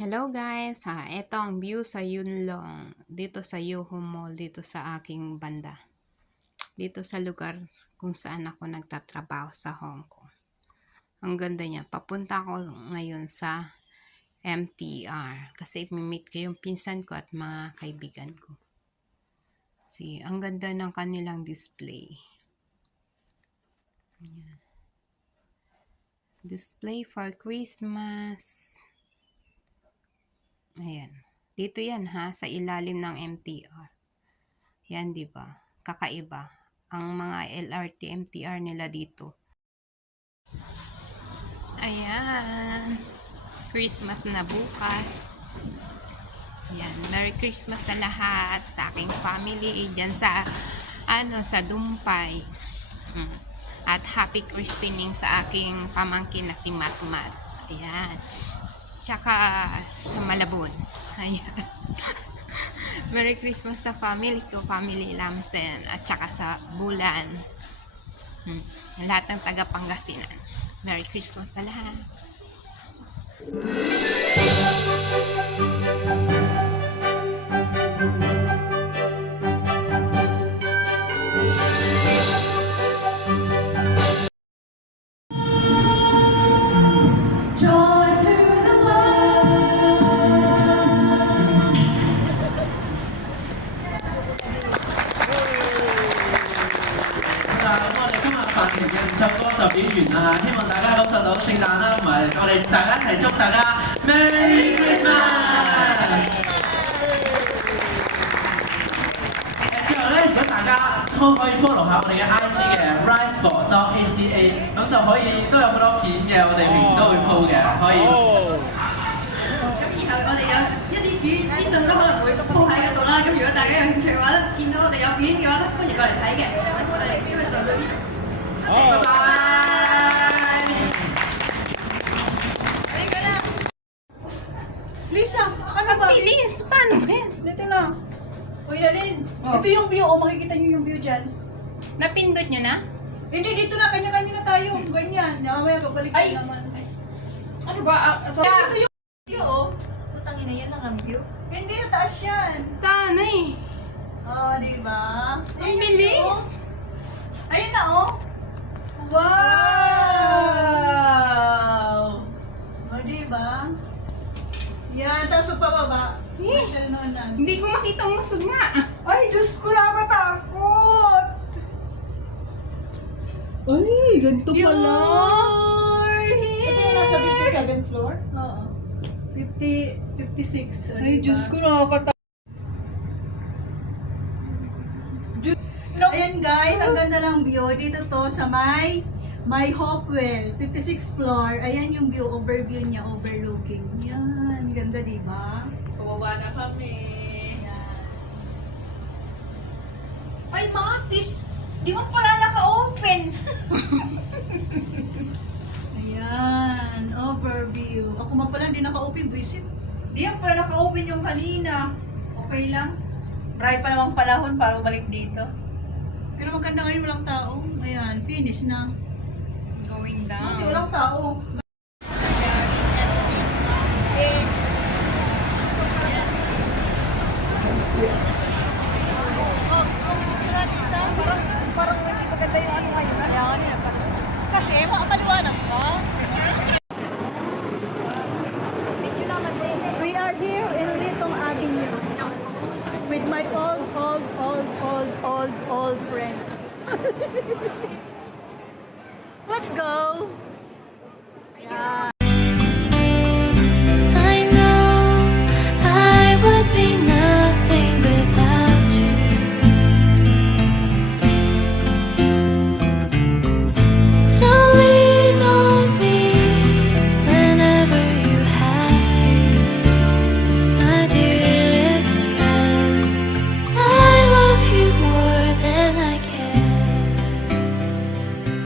Hello guys, ito ang view sa Yunlong, dito sa Yoho Mall, dito sa aking banda. Dito sa lugar kung saan ako nagtatrabaho sa Hong Kong. Ang ganda niya, papunta ko ngayon sa MTR kasi imi-meet ko yung pinsan ko at mga kaibigan ko. See, ang ganda ng kanilang display. Display for Christmas. Ayan. Dito yan sa ilalim ng MTR. Yan, di ba? Kakaiba. Ang mga LRT, MTR nila dito. Ayan. Christmas na bukas. Ayan. Merry Christmas sa lahat. Sa aking family. Diyan sa, sa Dumpay. At happy christening sa aking pamangkin na si Matmat. Ayan. Tsaka sa Malabon. Ayan. Merry Christmas sa family ko, family Lamsen, at tsaka sa Bulan. Lahat ng taga Pangasinan. Merry Christmas sa lahat.首歌就表完啦，希望大家攞實到聖誕啦，同埋我哋大家一齊祝大家 Merry Christmas！ 之後咧，如果大家都可以 follow 下我哋嘅 IG 嘅 riseball.aca， 咁就可以都有好多片嘅，我哋平時都會 po 嘅，可以。咁然後我哋有一啲表演資訊都可能會 po 喺嗰度啦。咁如果大家有興趣嘅話咧，見到我哋有表演嘅話咧，歡迎過嚟睇嘅。咁我哋今日就到呢度。拜拜。Lisa, ano ba? Bilis! Paano ba yan? Dito lang. Uy, Lalin. Oh. Ito yung view. O, makikita nyo yung view dyan. Napindot nyo na? Hindi, dito na. Kanya-kanya na tayo. Ganyan. Mamaya, pagbalik na naman. Ano ba? Ito yung view, oh. Putang ina, yan lang ang view. Hindi, taas yan. Tano eh. Oh, di ba? Ang bilis! Ayun na, oh. Wow! O, di ba? Yan, tapos pababa. Gano'n. Hindi ko makita ang musog nga. Ay, Diyos ko, nakatakot! Ay, ganito pala. Ito yung nasa 57th floor? Oo. 56. Ay, Diyos ko, nakakatakot. Ayan guys, ang ganda ng view. Dito to sa may Hopewell, 56th floor. Ayan yung view, overview niya, overlooking. Yan, ganda diba? Kawawa na kami. Yan. Ay, Mapis! Di mo pala naka-open! Ayan, overview. Ako man pala hindi naka-open, visit. Di mo pala naka-open yung kanina. Okay lang. Marami pa namang panahon para bumalik dito. Pero maganda ngayon, walang tao. Ayan, finish na. Going Hindi, down. walang tao. Parang hindi maganda yung ano ngayon. Kaya kanina parang kasi makapaliwanag ka. We are here in Litong Avenue with my old friends. Let's go! Yeah.